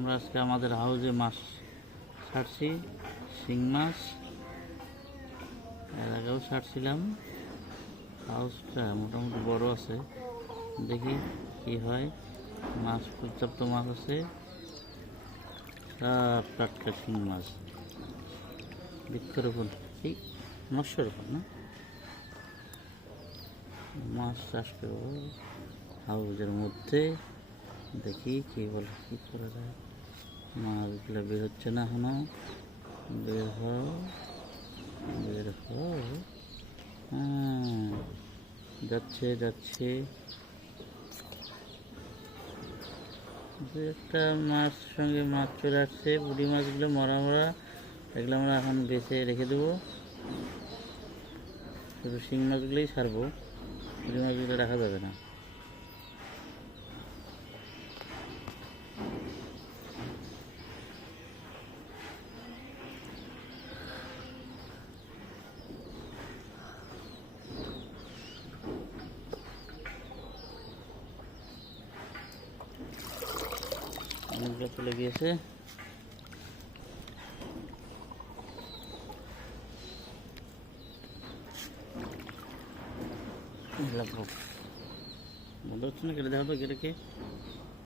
আমরা আজকে আমাদের হাউজে মাছ ছাড়ছি, শিং মাছ। এর আগেও ছাড়ছিলাম। হাউসটা মোটামুটি বড় আছে, দেখি কি হয়। মাছ পর্যাপ্ত মাছ আছে, সব টাটকা শিং মাছ। বৃক্ষরোপণ এই মৎস্যরোপণ না, মাছ চাষ করবো হাউজের মধ্যে। দেখি কি বলে, কি করা যায়। মাছগুলো বের হচ্ছে না এখনো। বের হও, বের হও। যাচ্ছে যাচ্ছে। একটা মাছ সঙ্গে মাছ চলে আসছে। বুড়ি মাছগুলো মরা মরা, এগুলো আমরা এখন বেছে রেখে দেবো। শুধু শিং মাছগুলোই ছাড়বো, বুড়ি মাছগুলো রাখা যাবে না। অনেকগুলো চলে গিয়েছে। বন্ধ হচ্ছে না, কেটে দেওয়া তো কেটে